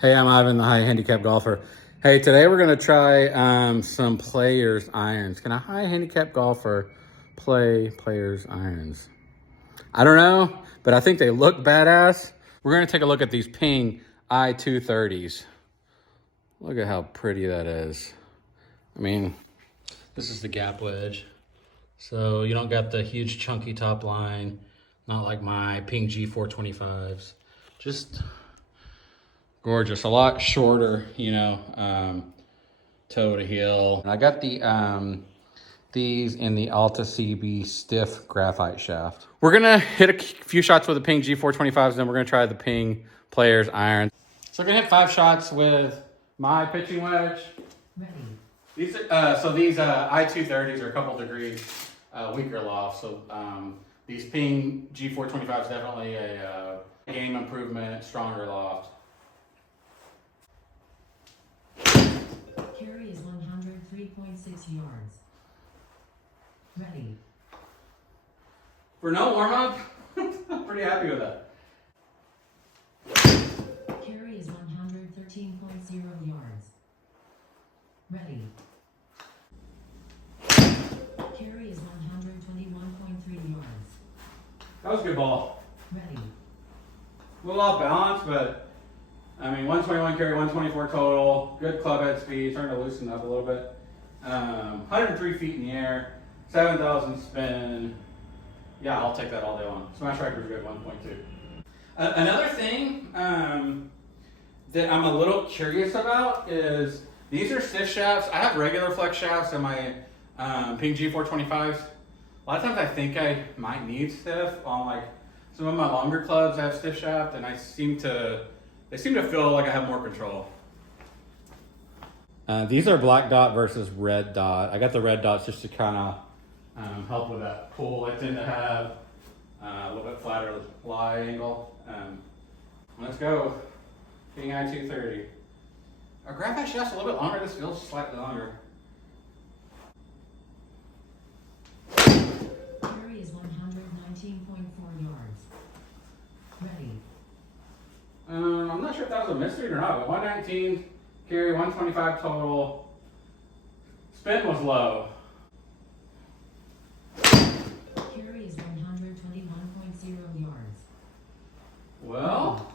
Hey, I'm Ivan, the High Handicap Golfer. Hey, today we're going to try some Players irons. Can a High Handicap Golfer play Players irons? I don't know, but I think they look badass. We're going to take a look at these Ping i230s. Look at how pretty that is. I mean, this is the gap wedge. So you don't got the huge chunky top line, not like my Ping G425s. Just gorgeous, a lot shorter, you know, toe to heel. And I got the these in the Alta CB stiff graphite shaft. We're gonna hit a few shots with the Ping G425s, then we're gonna try the Ping Players iron. So we're gonna hit 5 shots with my pitching wedge. Ready. These are, these i230s are a couple degrees weaker loft. So these Ping G425 is definitely a game improvement, stronger loft. Carry is 103.6 yards. Ready. For no warm-up, I'm pretty happy with that. Carry is 113.0 yards. Ready. Carry is 121.3 yards. That was a good ball. Ready. A little off balance, but I mean, 121 carry, 124 total. Good club head speed, starting to loosen up a little bit. 103 feet in the air, 7,000 spin. Yeah, I'll take that all day long. Smash factor is good, 1.2. Another thing that I'm a little curious about is these are stiff shafts. I have regular flex shafts in my Ping G425s. A lot of times I think I might need stiff on like some of my longer clubs. I have stiff shaft, and they seem to feel like I have more control. These are black dot versus red dot. I got the red dots just to kind of help with that pull. I tend to have a little bit flatter lie angle. Let's go. Ping i230. Our graphite shaft's a little bit longer. This feels slightly longer. Carry is 119.4 yards. Ready. I'm not sure if that was a mystery or not, but 119 carry, 125 total. Spin was low. Carry is 121.0 yards. Well,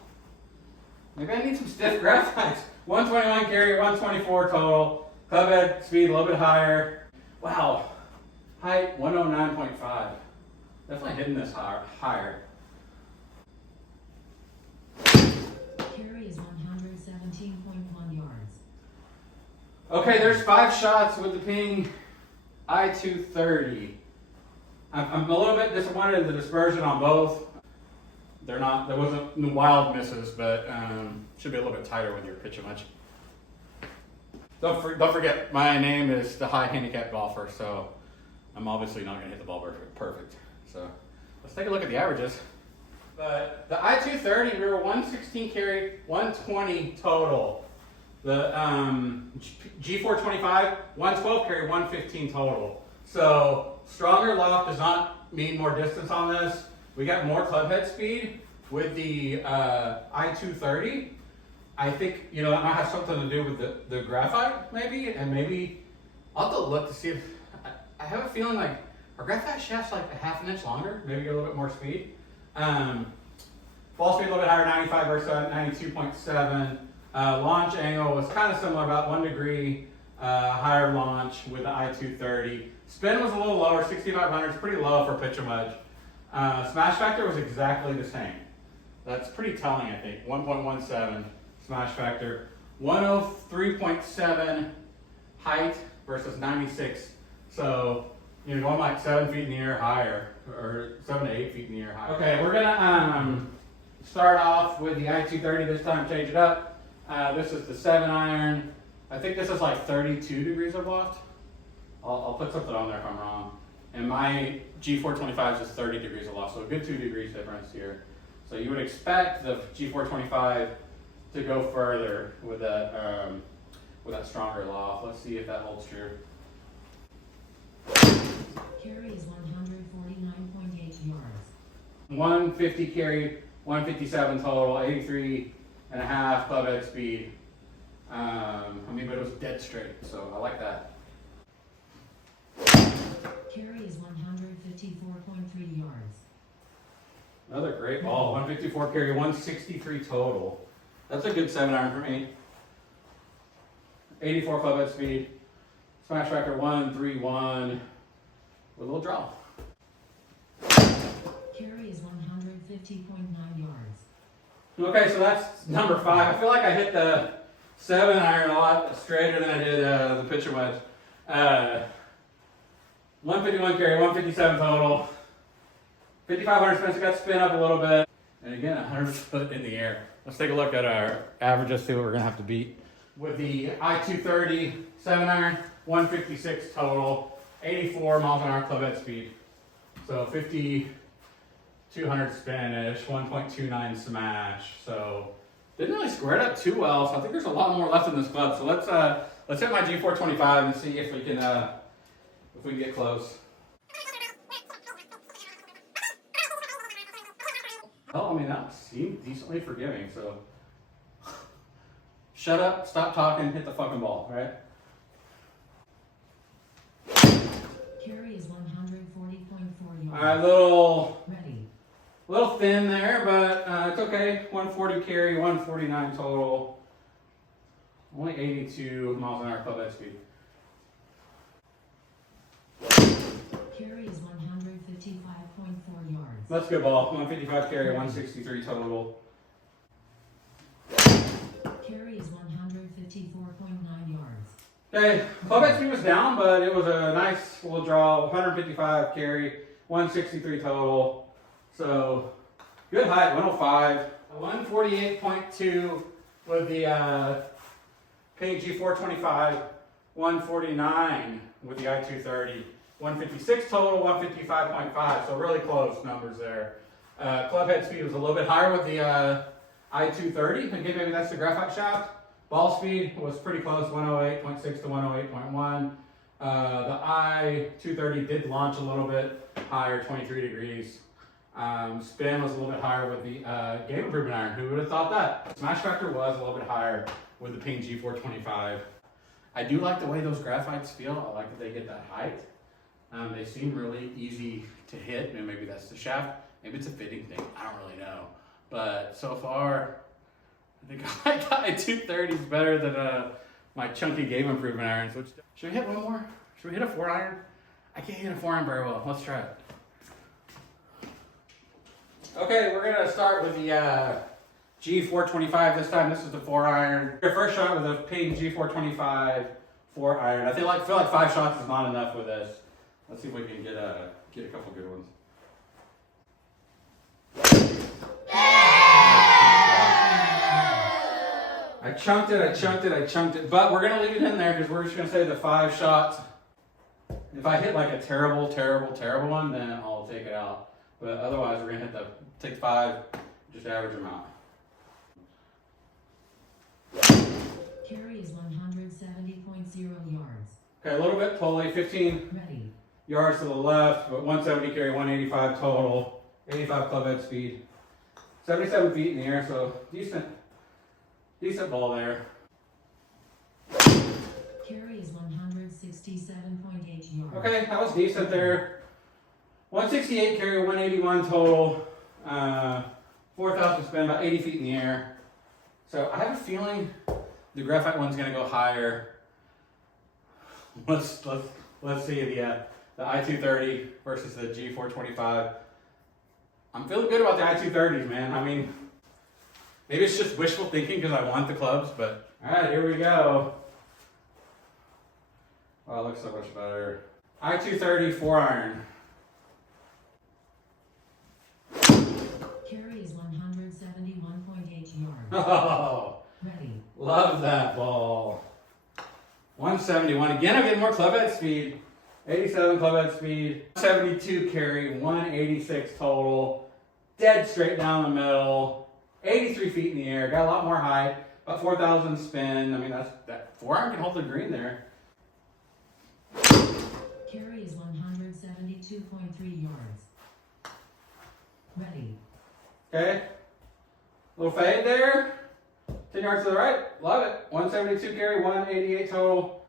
maybe I need some stiff graphites. 121 carry, 124 total. Club head speed a little bit higher. Wow. Height 109.5. Definitely hitting this higher. Carry is 117.1 yards. Okay, there's 5 shots with the Ping i230. I'm a little bit disappointed in the dispersion on both. There wasn't wild misses, but should be a little bit tighter with your pitching wedge. Don't forget, my name is the High Handicap Golfer, so I'm obviously not going to hit the ball perfect. So let's take a look at the averages. But the i230, we were 116 carry, 120 total. The G425, 112 carry, 115 total. So stronger loft does not mean more distance on this. We got more club head speed with the i230. I think, you know, that might have something to do with the graphite, maybe, and maybe I'll have to look to see if I have a feeling like our graphite shaft's like a half an inch longer, maybe get a little bit more speed. Ball speed a little bit higher, 95 versus 92.7. Launch angle was kind of similar, about 1 degree higher launch with the i230. Spin was a little lower, 6,500. It's pretty low for pitch and wedge. Smash factor was exactly the same. That's pretty telling, I think. 1.17 smash factor. 103.7 height versus 96. So, you know, going like 7 feet in the air higher, or 7 to 8 feet in the air higher. Okay, we're gonna start off with the i230 this time, change it up. This is the 7 iron. I think this is like 32 degrees of loft. I'll put something on there if I'm wrong. And my G425 is 30 degrees of loft, so a good 2 degrees difference here. So you would expect the G425 to go further with that stronger loft. Let's see if that holds true. Carry is 149.8 yards. 150 carry, 157 total, 83 and a half club head speed. I mean, but it was dead straight, so I like that. Carry is 154.3 yards. Another great ball. 154 carry, 163 total. That's a good 7-iron for me. 84 club head speed. Smash record 131 with a little draw. Carry is 150.9 yards. Okay, so that's number 5. I feel like I hit the 7-iron a lot straighter than I did the pitcher wedge. 151 carry, 157 total. 5,500 spins, got spin up a little bit. And again, 100 foot in the air. Let's take a look at our averages, see what we're gonna have to beat. With the i230 7-iron, 156 total, 84 miles an hour club head speed. So 5,200 spin-ish, 1.29 smash. So didn't really square it up too well. So I think there's a lot more left in this club. So let's hit my G425 and see if we can get close. Well, I mean, that seemed decently forgiving, so shut up, stop talking, hit the fucking ball, right? Carry is 140.4 yards. All right, little Ready. thin there, but it's okay. 140 carry, 149 total. Only 82 miles an hour club head speed. Carry is 155.4 yards. That's a good ball. 155 carry, 163 total. Carry is 154.9 yards. Okay, club head speed was down, but it was a nice little draw. 155 carry, 163 total. So good height, 105. 148.2 with the Ping G425. 149 with the i230. 156 total, 155.5. So really close numbers there. Club head speed was a little bit higher with the i230. Again, maybe that's the graphite shaft. Ball speed was pretty close, 108.6 to 108.1. The i230 did launch a little bit higher, 23 degrees. Spin was a little bit higher with the game improvement iron. Who would have thought that? Smash factor was a little bit higher with the Ping G425. I do like the way those graphites feel. I like that they get that height. They seem really easy to hit. And maybe that's the shaft. Maybe it's a fitting thing. I don't really know. But so far, I think I like the i230s better than my chunky game improvement irons. Which, should we hit one more? Should we hit a 4-iron? I can't hit a 4-iron very well. Let's try it. Okay, we're gonna start with the G425 this time. This is the 4-iron. Your first shot with a Ping G425 4-iron. I feel like 5 shots is not enough with this. Let's see if we can get a couple good ones. I chunked it, but we're gonna leave it in there because we're just gonna say the 5 shots. If I hit like a terrible one, then I'll take it out. But otherwise, we're gonna take 5, just average them out. Carry is 170.0 yards. Okay, a little bit pulley, 15 Ready. yards to the left, but 170 carry, 185 total, 85 club head speed, 77 feet in the air, so decent ball there. Carry is 167.8 yards. Okay, that was decent there. 168 carry, 181 total, 4,000 spin, about 80 feet in the air. So I have a feeling the graphite one's gonna go higher. Let's see the i230 versus the G425. I'm feeling good about the i230s, man. I mean, maybe it's just wishful thinking because I want the clubs, but all right, here we go. Oh, it looks so much better. i230 4-iron. Carry is 171.8 yards. Oh, Ready. love that ball. 171. Again, I'm getting more club head speed. 87 club head speed. 72 carry, 186 total. Dead straight down the middle. 83 feet in the air. Got a lot more height. About 4,000 spin. I mean, that 4-iron can hold the green there. Carry is 172.3 yards. Ready. Okay. Little fade there. 10 yards to the right. Love it. 172 carry, 188 total.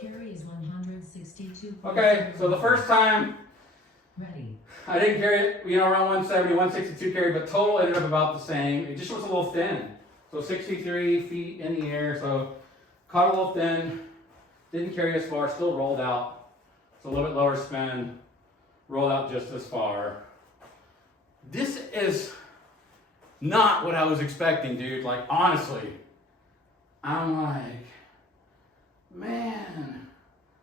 Carry is 162. Okay, so the first time Ready. I didn't carry it, around 170, 162 carry, but total ended up about the same. It just was a little thin. So 63 feet in the air, so caught a little thin, didn't carry as far, still rolled out. So a little bit lower spin, rolled out just as far. This is not what I was expecting, dude. Like, honestly, I'm like, man,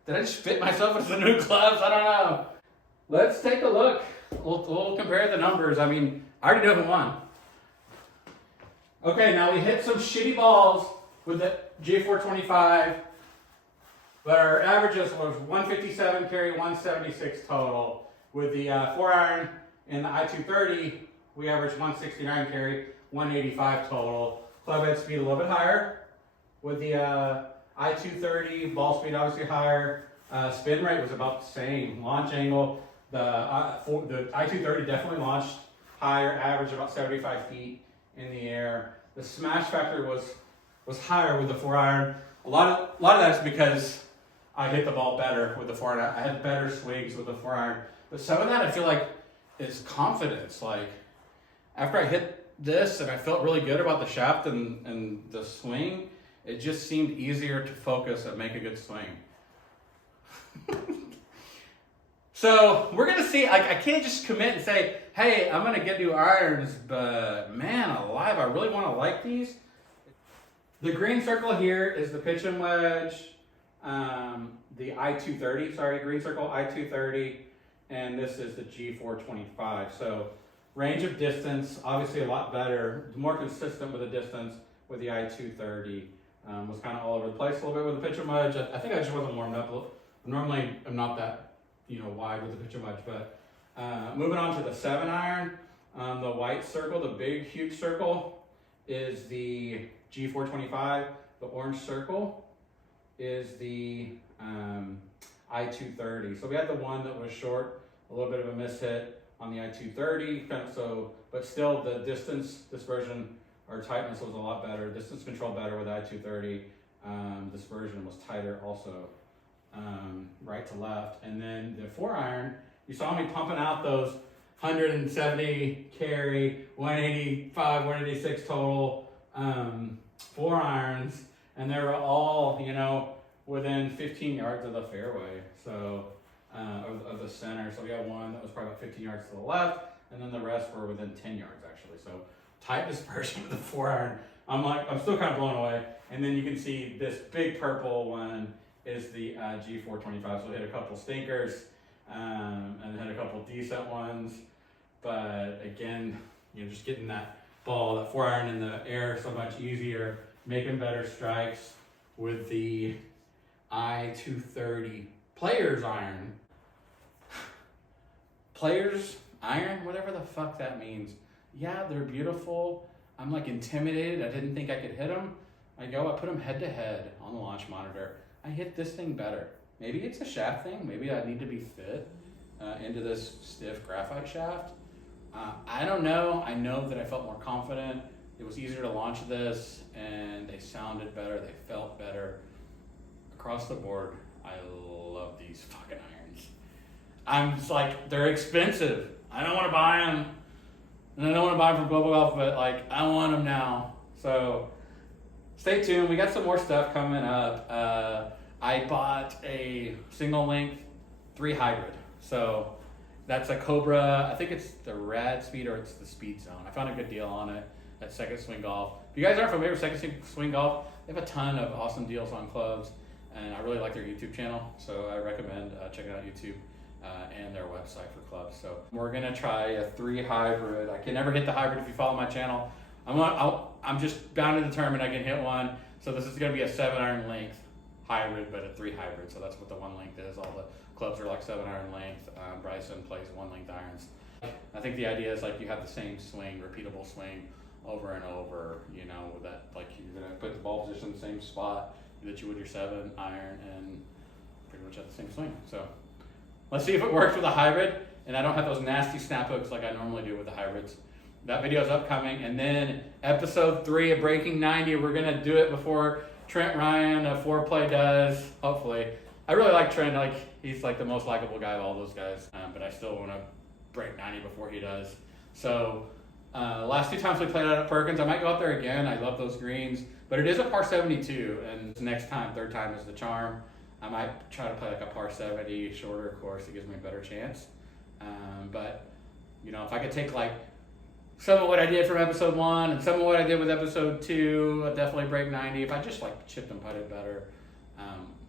did I just fit myself into the new clubs? I don't know. Let's take a look. We'll compare the numbers. I mean, I already know who won. Okay, now we hit some shitty balls with the G425, but our averages was 157 carry, 176 total. With the 4-iron and the i230, we averaged 169 carry, 185 total. Club head speed a little bit higher. With the i230, ball speed obviously higher. Spin rate was about the same. Launch angle, the i230 definitely launched higher, average about 75 feet in the air. The smash factor was higher with the 4-iron. A lot of that is because I hit the ball better with the 4-iron. I had better swings with the 4-iron. But some of that I feel like is confidence. Like, after I hit this and I felt really good about the shaft and the swing, it just seemed easier to focus and make a good swing. So we're gonna see. I can't just commit and say, hey, I'm gonna get new irons, but man alive, I really want to like these. The green circle here is the pitch and wedge, the i230, sorry, green circle i230, and this is the G425. So range of distance, obviously a lot better, more consistent with the distance with the i230. Was kind of all over the place a little bit with the pitch and wedge. I think I just wasn't warmed up. Normally I'm not that wide with the pitch and wedge, but moving on to the 7-iron, the white circle, the big huge circle is the G425. The orange circle is the i230. So we had the one that was short, a little bit of a miss hit on the i230, but still the distance, dispersion, or tightness was a lot better. Distance control better with i230. Dispersion was tighter also, right to left. And then the 4-iron, you saw me pumping out those 170 carry, 185, 186 total 4-irons, and they were all, within 15 yards of the fairway, so of the center. So we had one that was probably about 15 yards to the left, and then the rest were within 10 yards actually. So tight dispersion with the 4-iron. I'm still kind of blown away. And then you can see this big purple one is the G425. So we hit a couple stinkers and hit a couple decent ones. But again, just getting that ball, that 4-iron in the air so much easier, making better strikes with the i230 player's iron. Player's iron, whatever the fuck that means. Yeah, they're beautiful. I'm like intimidated. I didn't think I could hit them. I put them head to head on the launch monitor. I hit this thing better. Maybe it's a shaft thing. Maybe I need to be fit into this stiff graphite shaft. I don't know. I know that I felt more confident. It was easier to launch this, and they sounded better. They felt better. Across the board, I love these fucking irons. I'm just like, they're expensive. I don't want to buy them. And I don't want to buy them from Global Golf, but I want them now. So stay tuned. We got some more stuff coming up. I bought a single length 3 hybrid. So that's a Cobra. I think it's the Rad Speed or it's the Speed Zone. I found a good deal on it at Second Swing Golf. If you guys aren't familiar with Second Swing Golf, they have a ton of awesome deals on clubs, and I really like their YouTube channel. So I recommend checking out YouTube and their website for clubs. So we're gonna try a 3 hybrid. I can never hit the hybrid if you follow my channel. I'm just bound and determined I can hit one. So this is gonna be a 7-iron length hybrid, but a 3 hybrid. So that's what the 1 length is. All the clubs are like 7-iron length. Bryson plays 1 length irons. I think the idea is you have the same swing, repeatable swing over and over, with that, you're gonna put the ball position in the same spot that you would your 7-iron and pretty much have the same swing. So let's see if it works with a hybrid, and I don't have those nasty snap hooks like I normally do with the hybrids. that video's upcoming. And then episode 3 of Breaking 90, we're gonna do it before Trent Ryan of Foreplay does, hopefully. I really like Trent, like he's like the most likable guy of all those guys, but I still wanna break 90 before he does. So last 2 times we played out at Perkins, I might go out there again. I love those greens, but it is a par 72, and next time, 3rd time is the charm. I might try to play like a par 70 shorter course. It gives me a better chance. But you know, if I could take like some of what I did from episode 1 and some of what I did with episode 2, I'd definitely break 90. If I just like chipped and putted better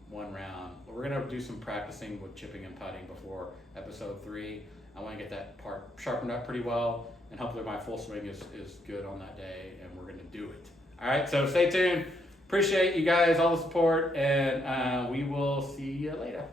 1 round. We're gonna do some practicing with chipping and putting before episode 3. I want to get that part sharpened up pretty well, and hopefully my full swing is good on that day, and we're gonna do it. All right, so stay tuned. Appreciate you guys, all the support, and we will see you later.